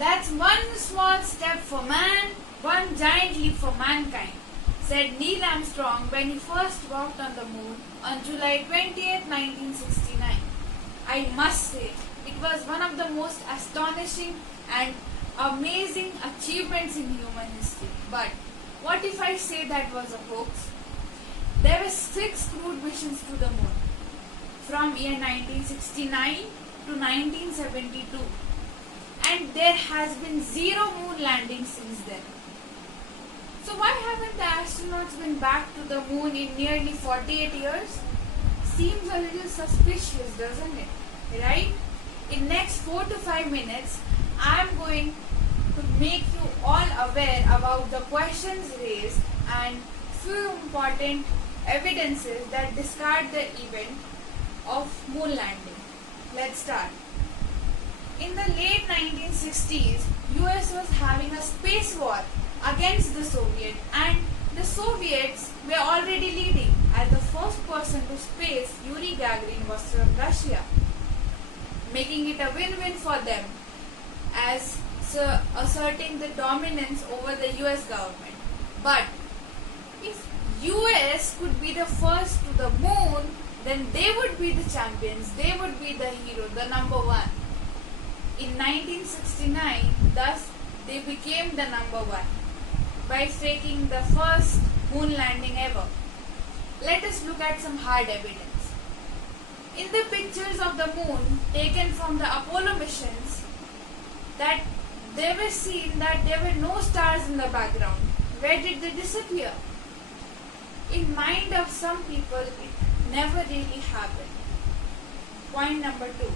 That's one small step for man, one giant leap for mankind, said Neil Armstrong when he first walked on the moon on July 20th, 1969. I must say, it was one of the most astonishing and amazing achievements in human history. But what if I say that was a hoax? There were 6 crewed missions to the moon from year 1969 to 1972, and there has been 0 moon landings since then. So why haven't the astronauts been back to the moon in nearly 48 years? Seems a little suspicious, doesn't it? Right? In next 4 to 5 minutes, I am going to make you all aware about the questions raised and few important evidences that discard the event of moon landing. Let's start. In the late 1960s, US was having a space war against the Soviets, and the Soviets were already leading, as the first person to space, Yuri Gagarin, was from Russia, making it a win-win for them as asserting the dominance over the US government. But if US could be the first to the moon, then they would be the champions, they would be the hero, the number one. In 1969, thus, they became the number one by taking the first moon landing ever. Let us look at some hard evidence. In the pictures of the moon taken from the Apollo missions, that they were seen that there were no stars in the background. Where did they disappear? In mind of some people, it never really happened. Point number 2.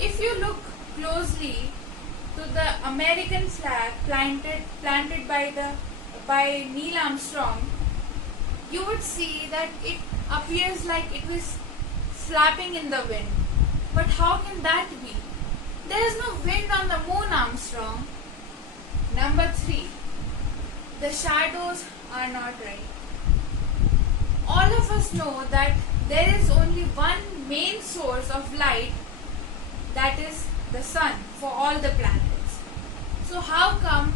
If you look closely to the American flag planted by Neil Armstrong, you would see that it appears like it was flapping in the wind. But how can that be? There is no wind on the moon, Armstrong. Number 3. The shadows are not right. All of us know that there is only one main source of light, that is the sun, for all the planets. So how come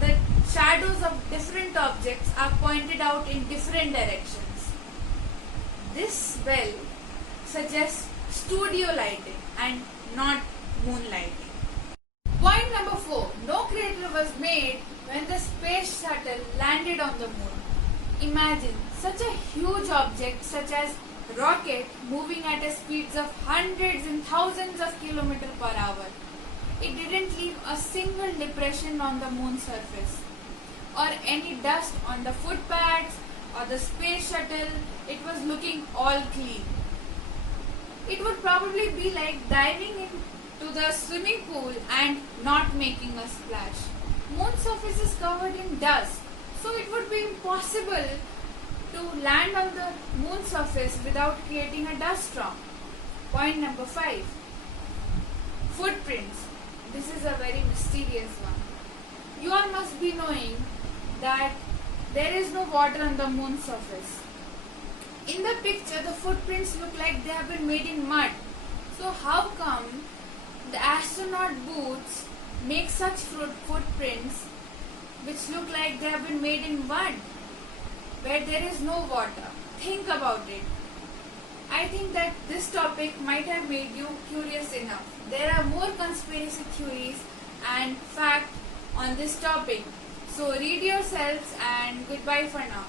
the shadows of different objects are pointed out in different directions? This suggests studio lighting and not moonlighting. Point number 4. No crater was made when the space shuttle landed on the moon. Imagine such a huge object such as rocket moving at a speeds of hundreds and thousands of kilometers per hour. It didn't leave a single depression on the moon's surface or any dust on the footpaths or the space shuttle. It was looking all clean. It would probably be like diving into the swimming pool and not making a splash. Moon surface is covered in dust, so it would be impossible to land on the moon surface without creating a dust storm. Point number 5. Footprints. This is a very mysterious one. You all must be knowing that there is no water on the moon surface. In the picture, the footprints look like they have been made in mud. So how come the astronaut boots make such footprints which look like they have been made in mud, where there is no water? Think about it. I think that this topic might have made you curious enough. There are more conspiracy theories and facts on this topic. So read yourselves and goodbye for now.